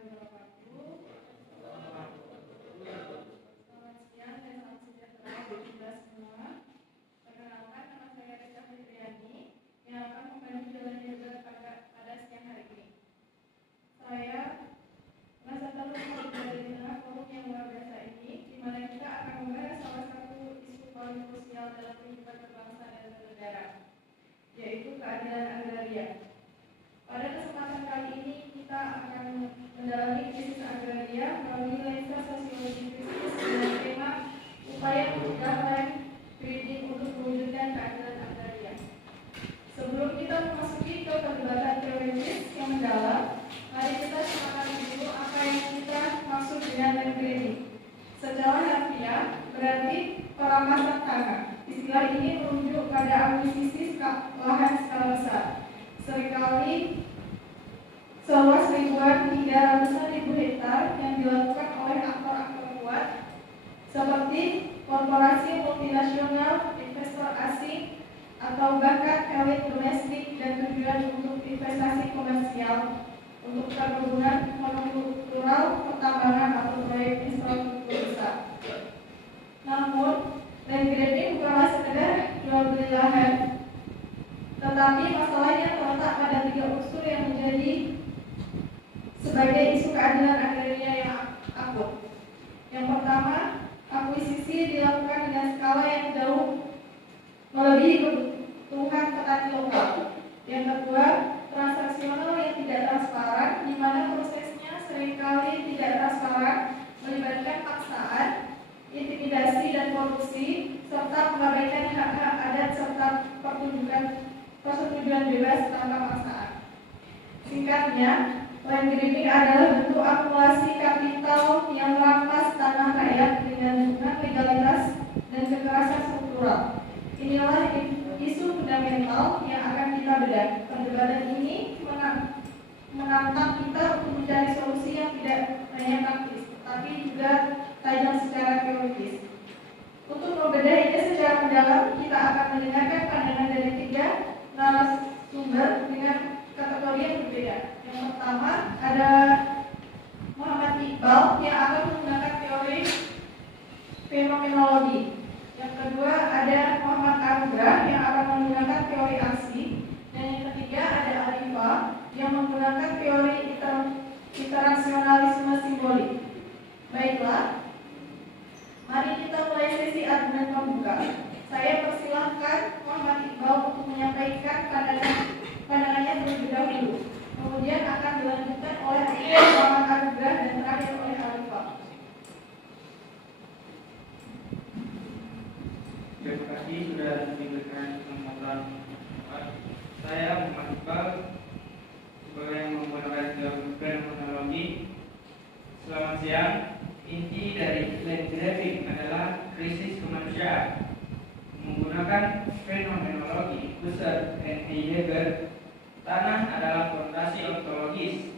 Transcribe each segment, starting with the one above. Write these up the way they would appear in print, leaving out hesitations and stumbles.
wabarakatuh. Selamat siang dan salam sejahtera bagi kita semua. Perkenalkan, nama saya Rita Fitriani yang akan membantu jalannya debat pada siang hari ini. Saya merasa terhormat berada di tengah forum yang luar biasa ini, di mana kita akan membahas salah satu isu paling krusial dalam kehidupan berbangsa dan bernegara, yaitu keadilan agraria. Pada kesempatan kali ini kita akan mendalami krisis agraria melalui lensa sosiologi krisis dengan tema upaya mencegah land grabbing untuk mewujudkan keadilan agraria. Sebelum kita memasuki ke perdebatan teoritis yang mendalam, mari kita sepakati dulu apa yang kita maksud dengan land grabbing. Secara harfiah berarti perampasan tanah. Istilah ini merujuk pada akuisisi lahan skala besar, seringkali seluas ribuan hingga ratusan ribu hektar yang dilakukan oleh aktor-aktor kuat seperti korporasi multinasional, investor asing, atau bahkan elit domestik dan tujuan untuk investasi komersial, untuk perkebunan, monokultural, pertambangan, atau proyek infrastruktur besar. Namun, land grabbing bukanlah sekedar jual beli lahan, tetapi masalahnya terletak pada tiga unsur yang menjadi sebagai isu keadilan agraria yang akut. Yang pertama, akuisisi dilakukan dengan skala yang jauh melebihi kebutuhan petani lokal. Yang kedua, transaksional yang tidak transparan, di mana prosesnya seringkali tidak transparan, melibatkan paksaan, intimidasi dan korupsi, serta mengabaikan hak-hak adat serta persetujuan bebas tanpa paksaan. Singkatnya, land grabbing adalah bentuk akumulasi kapital yang merampas tanah rakyat dengan legalitas dan kekerasan struktural. Inilah isu fundamental yang akan kita bedah. Perdebatan ini menantang kita untuk mencari solusi yang tidak hanya taktis, tetapi juga tajam secara teoritis. Untuk membedahnya secara mendalam, kita akan mendengarkan pandangan dari tiga narasumber dengan kategori yang berbeda. Yang pertama ada Muhammad Iqbal yang akan menggunakan teori fenomenologi. Yang kedua ada Muhammad Anugrah yang akan menggunakan teori aksi. Dan yang ketiga ada Arifah yang menggunakan teori internasionalisme simbolik. Baiklah, mari kita mulai sesi argumen pembuka. Saya persilahkan Muhammad Iqbal untuk menyampaikan pandangannya terlebih dahulu. Kemudian akan dilanjutkan oleh Muhammad Anugrah dan terakhir oleh Arifah. Terima kasih sudah diberikan kesempatan. Saya Muhammad Iqbal sebagai yang menggunakan teori fenomenologi. Selamat siang. Inti dari land grabbing adalah krisis kemanusiaan. Menggunakan fenomenologi Husserl dan Heidegger, tanah adalah fondasi ontologis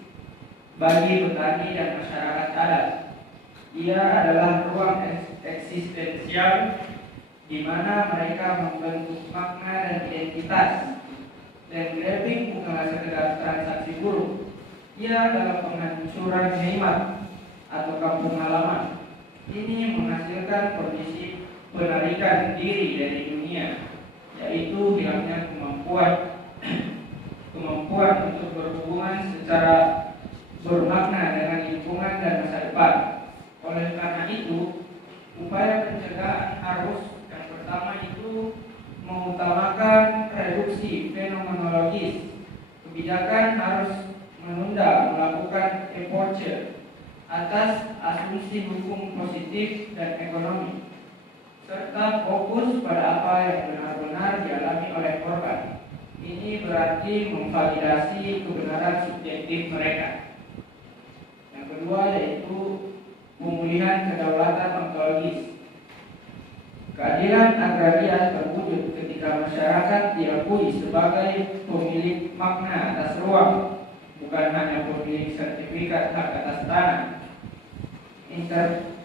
bagi petani dan masyarakat adat. Ia adalah ruang eksistensial di mana mereka membentuk makna dan identitas. Land grabbing bukanlah sekedar transaksi buruk. Ia adalah penghancuran hemat atau kampung halaman. Ini menghasilkan kondisi penarikan diri dari dunia, yaitu hilangnya kemampuan untuk berhubungan secara bermakna dengan lingkungan dan masa depan. Oleh karena itu, upaya pencegahan harus yang pertama itu mengutamakan reduksi fenomenologis. Kebijakan harus menunda melakukan approach atas asumsi hukum positif dan ekonomi, serta fokus pada apa yang benar-benar dialami oleh korban. Ini berarti memvalidasi kebenaran subjektif mereka. Yang kedua yaitu pemulihan kedaulatan ontologis. Keadilan agraria terwujud ketika masyarakat diakui sebagai pemilik makna atas ruang, bukan hanya pemilik sertifikat hak atas tanah.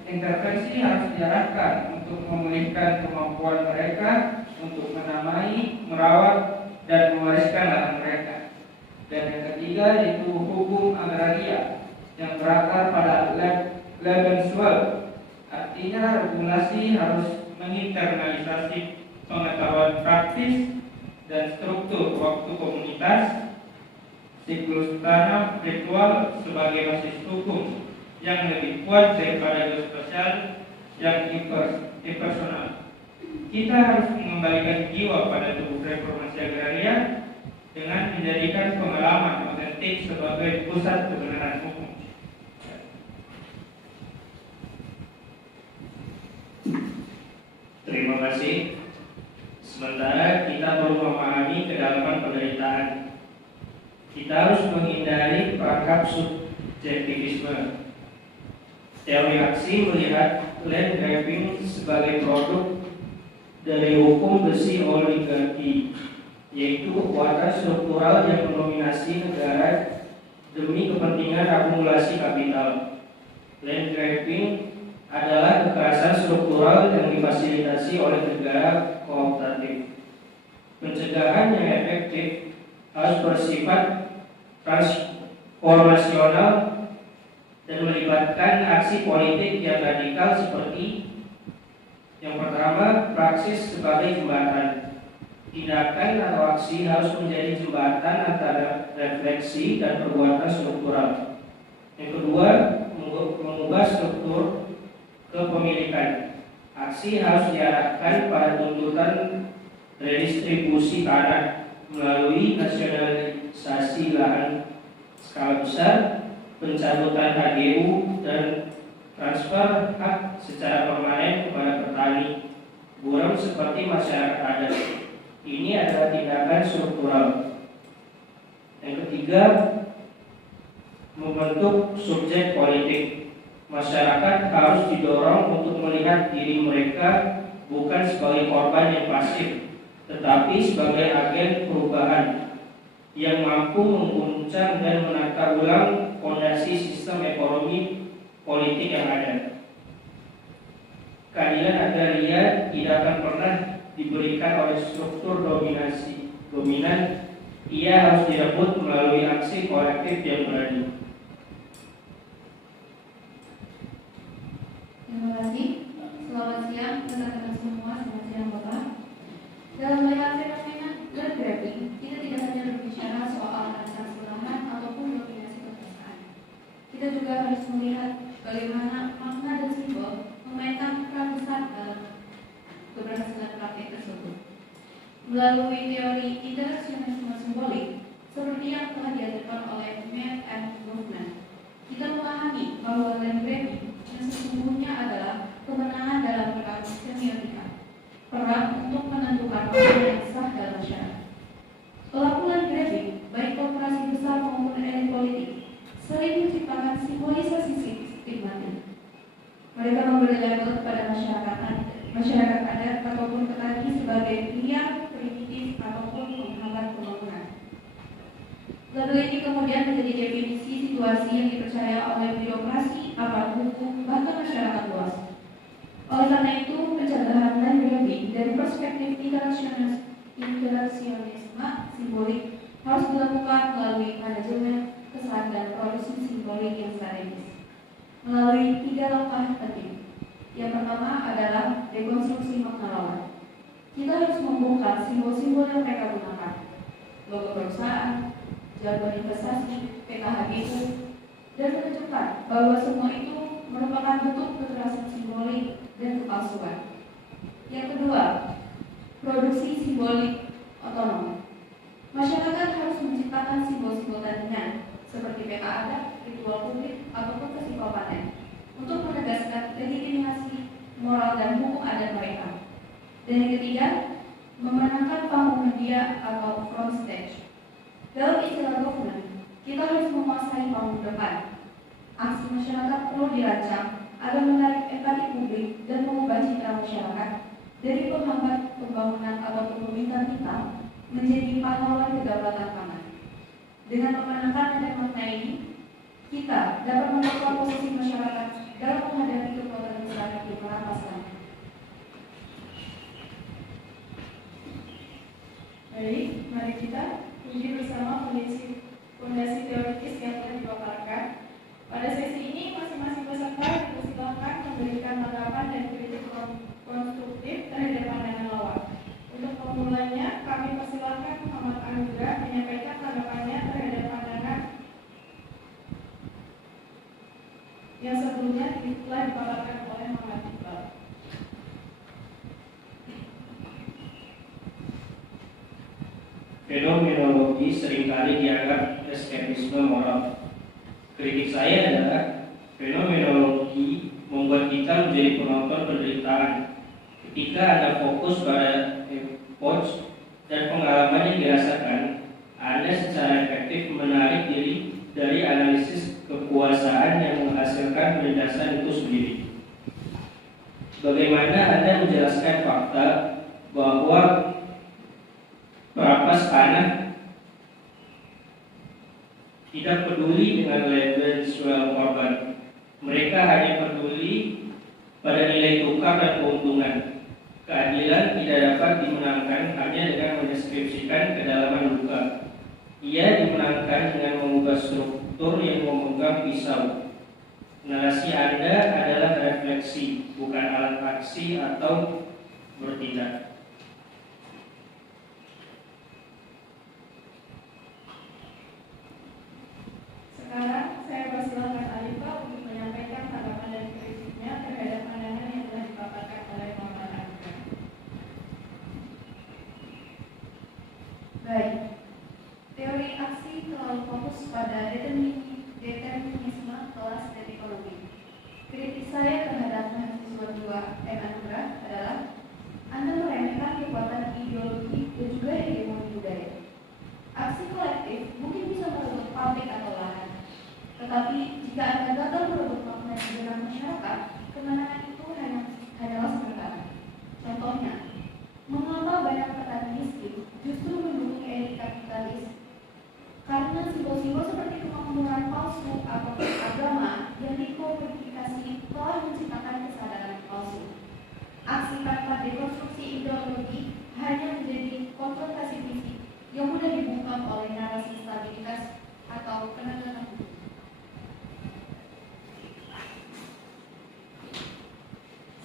Intervensi harus diarahkan untuk memulihkan kemampuan mereka untuk menamai, merawat, dan mewariskan lahan mereka. Dan yang ketiga yaitu hukum agraria. yang berakar pada Lebenswelt. Artinya regulasi harus menginternalisasi pengetahuan praktis dan struktur waktu komunitas, siklus tanam, ritual sebagai basis hukum yang lebih kuat daripada geospasial yang impersonal. Kita harus mengembalikan jiwa pada tubuh reformasi agraria dengan menjadikan pengalaman otentik sebagai pusat kebenaran hukum. Terima kasih. Sementara kita perlu memahami kedalaman penderitaan, kita harus menghindari perangkap subjektivisme. Teori aksi melihat land grabbing sebagai produk dari hukum besi oligarki, yaitu kekuatan struktural yang mendominasi negara demi kepentingan akumulasi kapital. Land grabbing adalah kekerasan struktural yang difasilitasi oleh negara kooperatif. Pencegahan yang efektif harus bersifat transformasional dan melibatkan aksi politik yang radikal seperti yang pertama, praksis sebagai jembatan. Tindakan atau aksi harus menjadi jembatan antara refleksi dan perbuatan struktural. Yang kedua, mengubah struktur kepemilikan. Aksi harus diarahkan pada tuntutan redistribusi tanah melalui nasionalisasi lahan skala besar, pencabutan HGU, dan transfer hak secara permanen kepada petani buram seperti masyarakat adat. Ini adalah tindakan struktural. Yang ketiga, membentuk subjek politik. Masyarakat harus didorong untuk melihat diri mereka bukan sebagai korban yang pasif, tetapi sebagai agen perubahan yang mampu mengguncang dan menata ulang fondasi sistem ekonomi politik yang ada. Keadilan agraria tidak akan pernah diberikan oleh struktur dominan. Ia harus direbut melalui aksi kolektif yang berani. Terima kasih. Selamat siang rekan-rekan semua, selamat siang Bapak. Dalam melihat fenomena land grabbing, kita tidak hanya berbicara soal transaksi lahan ataupun dominasi kekuasaan. Kita juga harus melihat bagaimana makna dan simbol memainkan peran besar dalam keberhasilan praktik tersebut. Melalui teori interaksionalisme simbolik, seperti yang telah diajarkan oleh Matt and Goldman, kita memahami bahwa land grabbing yang sesungguhnya adalah kemenangan dalam perang semiotika, perang untuk menentukan makna yang sah dalam masyarakat. Pelaku land grabbing, baik korporasi besar maupun elit politik, sering menciptakan simbolisasi stigmatik. Mereka memberi label kepada masyarakat adat ataupun petani sebagai liar, primitif ataupun menghambat pembangunan. Label ini kemudian menjadi definisi situasi yang dipercaya oleh birokrasi, aparat hukum, bahkan masyarakat luas. Oleh karena itu, pencegahan land grabbing dari perspektif interaksionisme simbolik harus dilakukan melalui manajemen, kesan, dan produksi simbolik yang strategis melalui 3 langkah penting. Yang pertama adalah dekonstruksi makna lawan. Kita harus membongkar simbol-simbol yang mereka gunakan, logo perusahaan, jargon investasi, PKHGU, dan menunjukkan bahwa semua itu merupakan bentuk kekerasan simbolik dan kepalsuan. Yang kedua, produksi simbolik otonom. Masyarakat harus menciptakan simbol-simbol tandingan seperti PK adat, ritual publik, ataupun festival panen untuk menegaskan legitimasi moral dan hukum adat mereka. Dan yang ketiga, memenangkan panggung media atau front stage. Dalam istilah government, kita harus menguasai panggung depan. Aksi masyarakat perlu dirancang agar menarik empati publik dan mengubah citra masyarakat dari penghambat pembangunan ataupun pembintang hitam menjadi pahlawan kedaulatan pangan. Dengan memenangkan dan makna ini, kita dapat memperkuat posisi masyarakat dalam menghadapi kekuatan besar di perampasan. Baik, mari kita uji bersama fondasi teoritis yang telah dipaparkan pada telah dipaparkan oleh Muhammad Iqbal. Fenomenologi seringkali dianggap eskapisme moral. Kritik saya adalah fenomenologi membuat kita menjadi penonton penderitaan. Ketika Anda fokus pada epoch dan pengalaman yang dirasakan, Anda secara efektif menarik diri dari analisis kekuasaan yang menghasilkan penindasan itu sendiri. Bagaimana Anda menjelaskan fakta bahwa perapas tanah tidak peduli dengan label jual korban? Mereka hanya peduli pada nilai tukar dan keuntungan. Keadilan tidak dapat dimenangkan hanya dengan mendeskripsikan kedalaman luka. Ia dimenangkan dengan mengubah struktur yang memegang pisau. Narasi Anda adalah refleksi, bukan alat aksi atau bertindak. Sekarang saya persilahkan Alifa untuk menyampaikan tanggapan dan kritiknya terhadap pandangan yang telah dipaparkan oleh Muhammad Andra. Baik. Teori aksi terlalu fokus pada determinisme kelas dan ekologi. Kritik saya terhadap mahasiswa 2 M. Anugrah adalah Anda meremehkan kekuatan ideologi dan juga hegemoni budaya. Aksi kolektif mungkin bisa merebut pabrik atau lahan, tetapi jika Anda gagal merebut makna di dalam masyarakat, kemenangan itu hanyalah sementara. Contohnya, mengapa banyak petani miskin justru mendukung elit kapitalis? Karena simbol-simbol seperti kemakmuran palsu atau agama yang dikodifikasi telah menciptakan kesadaran palsu. Aksi tanpa dekonstruksi ideologi hanya menjadi konfrontasi fisik yang mudah dibungkam oleh narasi stabilitas atau penegakan hukum.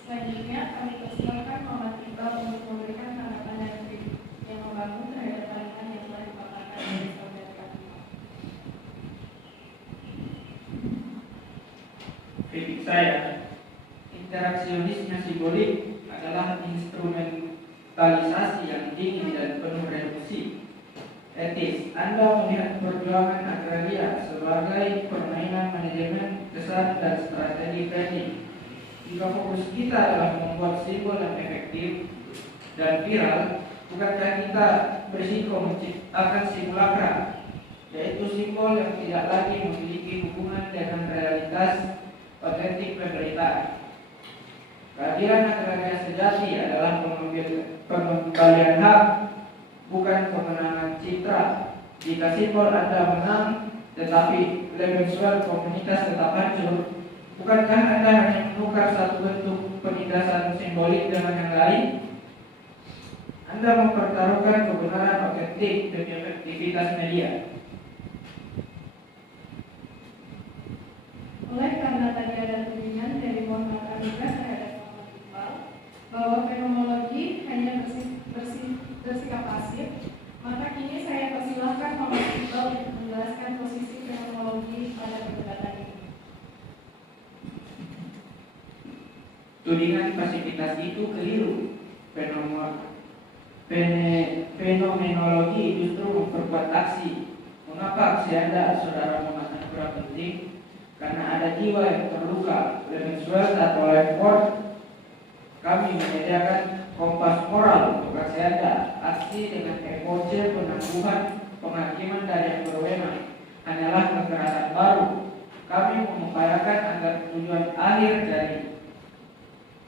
Selanjutnya, kami persilahkan Muhammad Iqbal untuk memberikan tanggapan dan kritik yang membangun terhadap pandangan yang telah dipaparkan oleh saudara kami. Kritik saya, interaksionisme simbolik adalah instrumentalisasi yang dingin dan penuh reduksi. Etis, Anda melihat perjuangan agraria sebagai permainan manajemen kesan dan strategi branding. Jika fokus kita adalah membuat simbol yang efektif dan viral, bukankah kita berisiko menciptakan simulakra, yaitu simbol yang tidak lagi memiliki hubungan dengan realitas otentik pemberitaan. Keadilan agraria sejati adalah pengembalian hak, bukan pemenangan citra. Jika simbol Anda menang, tetapi Lebenswell komunitas tetap hancur, bukankah Anda hanya menukar satu bentuk penindasan simbolik dengan yang lain? Anda mempertaruhkan kebenaran otentik demi efektivitas media. Oleh karena tadi ada tudingan dari Muhammad Anugrah terhadap Muhammad Iqbal bahwa fenomenologi hanya bersikap pasif, maka kini saya persilahkan Muhammad Iqbal untuk menjelaskan posisi fenomenologi pada perdebatan ini. Tudingan pasivitas itu keliru. Fenomenologi justru memperkuat aksi. Mengapa aksi Anda, saudara Muhammad Anugrah, penting? Karena ada jiwa yang terluka. Lebenswell atau Lifeword, kami menyediakan kompas moral untuk aksi Anda. Aksi dengan epoche penangguhan penghakiman dari yang berwenang hanyalah kekerasan baru. Kami mengupayakan agar tujuan akhir dari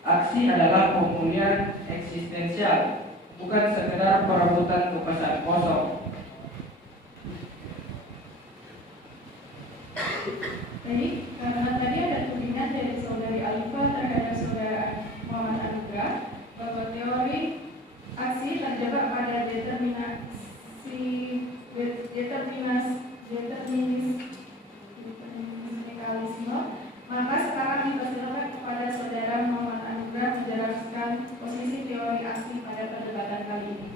aksi adalah pemulihan eksistensial, bukan sekedar perebutan kekuasaan kosong. Jadi, karena tadi ada tudingan dari saudari Alifa terhadap saudara Muhammad Anugrah bahwa teori aksi terjebak pada determinisme, maka sekarang dipersilakan kepada saudara Muhammad Anugrah menjelaskan posisi teori aksi pada perdebatan kali ini.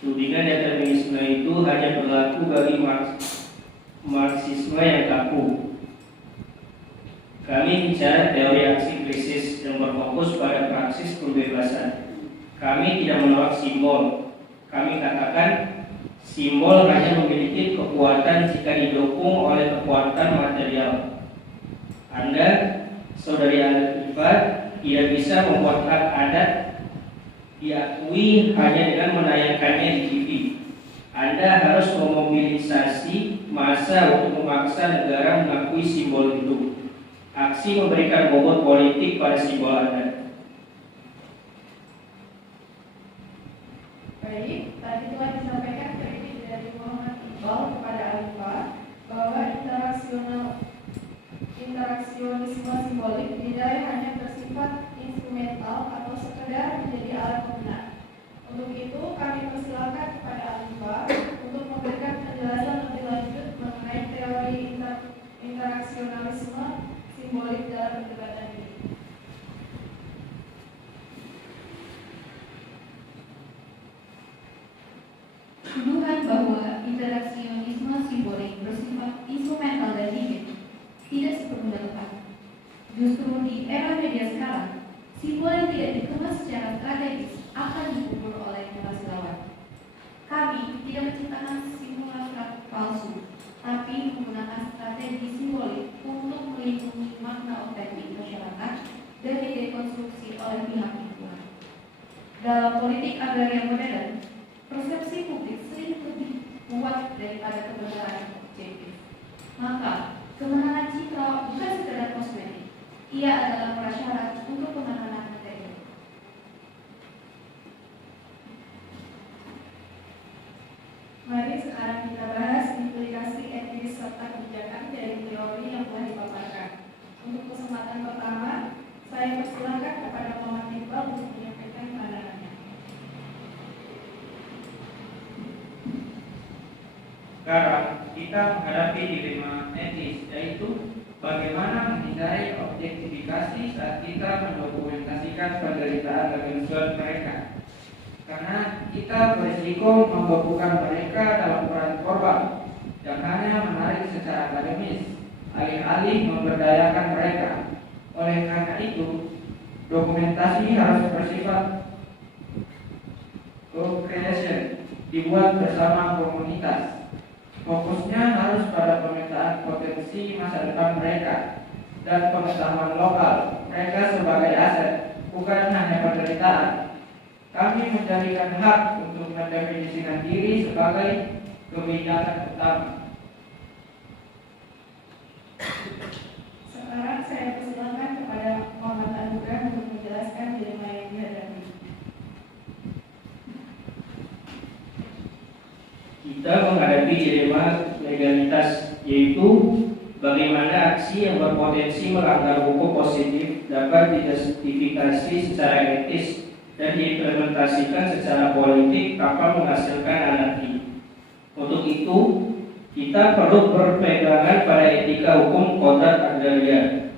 Tudingan determinisme itu hanya berlaku bagi Marx. Marxisme yang kaku. Kami bicara teori aksi krisis yang berfokus pada praksis pembebasan. Kami tidak menolak simbol. Kami katakan simbol hanya memiliki kekuatan jika didukung oleh kekuatan material. Anda, saudari Alifah, tidak bisa membuat hak adat diakui hanya dengan menayangkannya di TV. Anda harus memobilisasi massa untuk memaksa negara mengakui simbol itu. Aksi memberikan bobot politik pada simbol Anda. Baik, tadi telah disampaikan kritik dari Muhammad Iqbal kepada Alifah bahwa interaksionisme simbolik tidak hanya bersifat instrumental atau sekedar menjadi alat penggunaan. Untuk itu, kami persilakan kepada Alifah untuk memberikan penjelasan lebih lanjut mengenai teori interaksionalisme simbolik dalam perdebatan ini. Tuduhan bahwa interaksionisme simbolik bersifat instrumental dan rigid tidak sepenuhnya tepat. Justru di era media sekarang, simbol yang tidak dikemas secara strategis akan dikubur oleh generasi lawan. Kami tidak menciptakan simulacra palsu, tapi menggunakan strategi simbolik untuk melindungi makna otentik masyarakat dan direkonstruksi oleh pihak lingkungan. Dalam politik agraria modern, persepsi publik sering lebih kuat daripada kebenaran objektif. Maka, kemenangan citra bukan sekedar kosmetik, ia adalah prasyarat untuk penanganan materi. Mari sekarang kita bahas implikasi etis serta kebijakan dari teori yang telah dipaparkan. Untuk kesempatan pertama, saya persilakan kepada Muhammad Iqbal untuk menyampaikan pandangannya. Sekarang kita menghadapi dilema etis, yaitu bagaimana menghindari objektifikasi saat kita mendokumentasikan penderitaan dan kesulitan mereka. Karena kita berisiko membekukan mereka dalam peran korban yang hanya menarik secara akademis, alih-alih memberdayakan mereka. Oleh karena itu, dokumentasi harus bersifat co-creation, dibuat bersama komunitas. Fokusnya harus pada pemetaan potensi masa depan mereka dan pengetahuan lokal mereka sebagai aset, bukan hanya penderitaan. Kami menjadikan hak untuk mendefinisikan diri sebagai kebijakan utama. Sekarang saya persilakan kepada Muhammad Anugrah untuk menjelaskan dilema yang dihadapi. Kita menghadapi dilema legalitas, yaitu bagaimana aksi yang berpotensi melanggar hukum positif dapat dijustifikasi secara etis dan diimplementasikan secara politik tanpa menghasilkan anarki. Untuk itu, kita perlu berpegangan pada etika hukum kodrat agraria,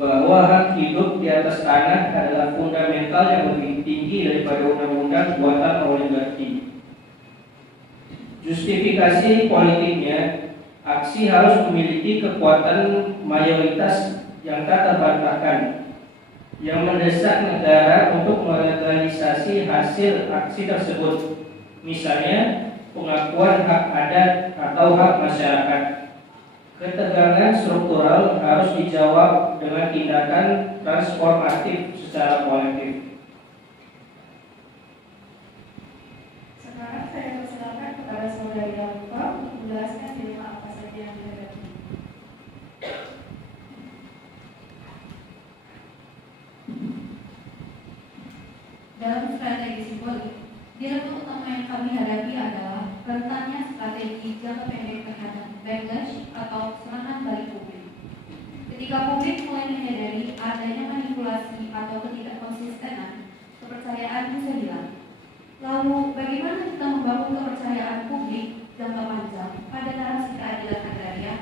bahwa hak hidup di atas tanah adalah fundamental yang lebih tinggi daripada undang-undang buatan oligarki. Justifikasi politiknya, aksi harus memiliki kekuatan mayoritas yang tak terbantahkan, yang mendesak negara untuk melegalisasi hasil aksi tersebut, misalnya pengakuan hak adat atau hak masyarakat. Ketegangan struktural harus dijawab dengan tindakan transformatif secara kolektif. Sekarang saya persilakan kepada saudari Alifah untuk menjelaskan dilema apa saja yang dihadapi. Dalam strategi simbolik, dilema utama yang kami hadapi adalah rentannya strategi jangka pendek terhadap backlash atau serangan balik publik. Ketika publik mulai menyadari adanya manipulasi atau ketidakkonsistenan, kepercayaan bisa hilang. Lalu, bagaimana kita membangun kepercayaan publik jangka panjang pada narasi keadilan agraria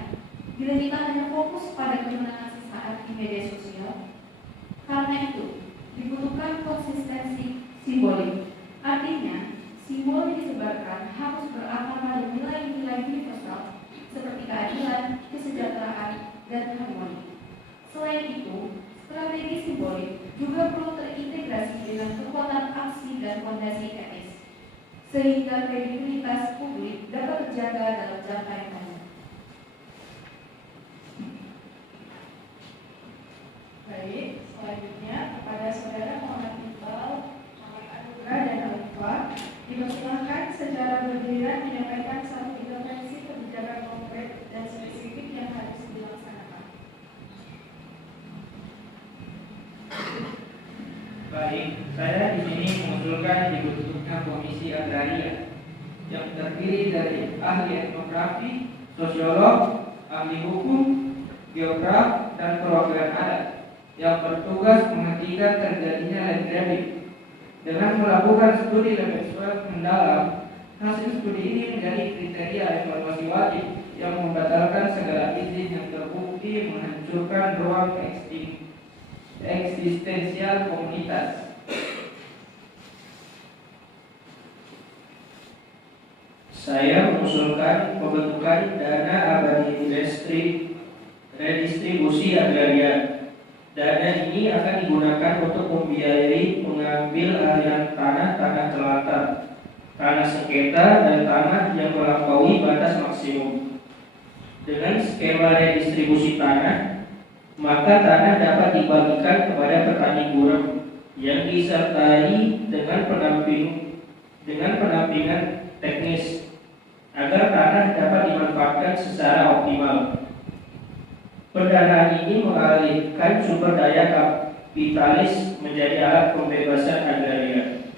terdiri dari ahli etnografi, sosiolog, ahli hukum, geograf, dan perwakilan adat yang bertugas menghentikan terjadinya land grabbing. Dengan melakukan studi lebih mendalam, hasil studi ini menjadi kriteria evaluasi wajib yang membatalkan segala izin yang terbukti menghancurkan ruang eksistensial komunitas. Saya mengusulkan pembentukan dana abadi redistribusi agraria. Dana ini akan digunakan untuk membiayai pengambil alihan tanah telantar, tanah sengketa, dan tanah yang melampaui batas maksimum. Dengan skema redistribusi tanah, maka tanah dapat dibagikan kepada petani gurem yang disertai dengan pendampingan teknis agar tanah dapat dimanfaatkan secara optimal. Pendanaan ini mengalihkan sumber daya kapitalis menjadi alat pembebasan agraria.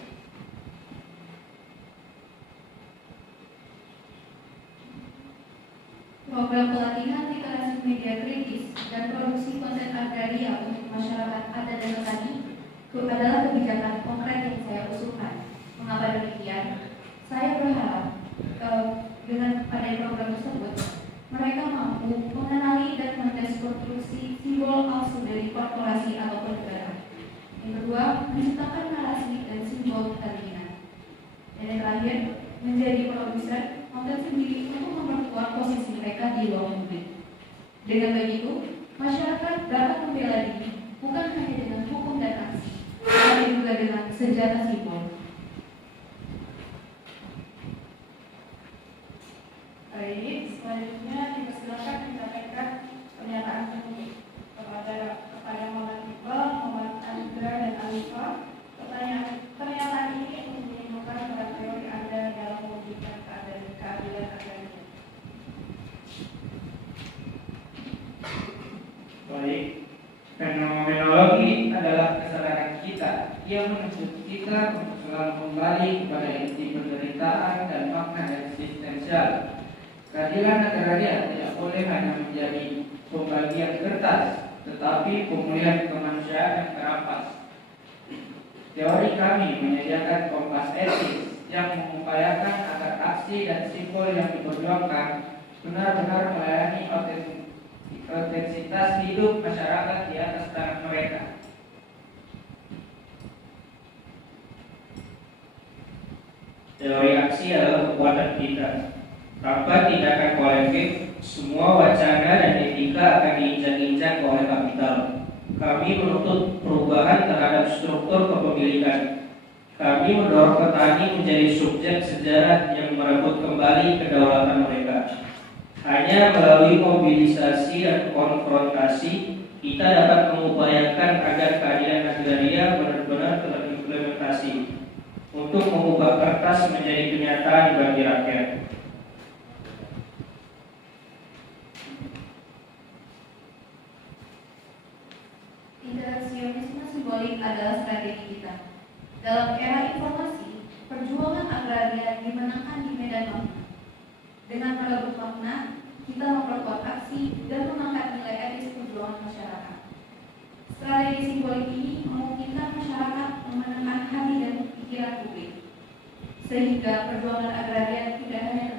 Program pelatihan literasi media kritis dan produksi konten agraria untuk masyarakat adat dan petani adalah kebijakan konkret yang saya usulkan. Mengapa demikian? Saya berharap dengan adanya program tersebut, mereka mampu mengenali dan mendeskonstruksi simbol palsu dari korporasi ataupun negara. Yang kedua, menciptakan narasi dan simbol kepentingan. Dan yang terakhir, menjadi produsen konten sendiri untuk memperkuat posisi mereka di ruang publik. Dengan begitu, masyarakat dapat membela diri bukan hanya dengan hukum dan aksi, tapi juga dengan senjata simbol. Baik, selanjutnya dipersilakan menyampaikan pernyataan penuh kepada Muhammad Iqbal, Muhammad Andra, dan Alifa. Pernyataan ini untuk menimbulkan pada teori Anda dalam mewujudkan keadilan agraria. Baik, fenomenologi adalah kesadaran kita yang menuntut kita untuk selalu kembali kepada inti penderitaan dan makna eksistensial. Keadilan agraria tidak boleh hanya menjadi pembagian kertas, tetapi pemulihan kemanusiaan yang terampas. Teori kami menyediakan kompas etis yang mengupayakan agar aksi dan simbol yang diperjuangkan benar-benar melayani autentisitas hidup masyarakat di atas tanah mereka. Teori aksi adalah kekuatan kita. Tanpa tindakan kolektif, semua wacana dan etika akan diinjak-injak oleh kapital. Kami menuntut perubahan terhadap struktur kepemilikan. Kami mendorong petani menjadi subjek sejarah yang merebut kembali kedaulatan mereka. Hanya melalui mobilisasi dan konfrontasi, kita dapat mengupayakan agar keadilan agraria benar-benar terimplementasi untuk mengubah kertas menjadi kenyataan bagi rakyat. Interaksionisme simbolik adalah strategi kita. Dalam era informasi, perjuangan agraria dimenangkan di medan makna. Dengan merebut makna, kita memperkuat aksi dan mengangkat nilai etis perjuangan masyarakat. Strategi simbolik ini memungkinkan masyarakat memenangkan hati dan pikiran publik, sehingga perjuangan agraria tidak hanya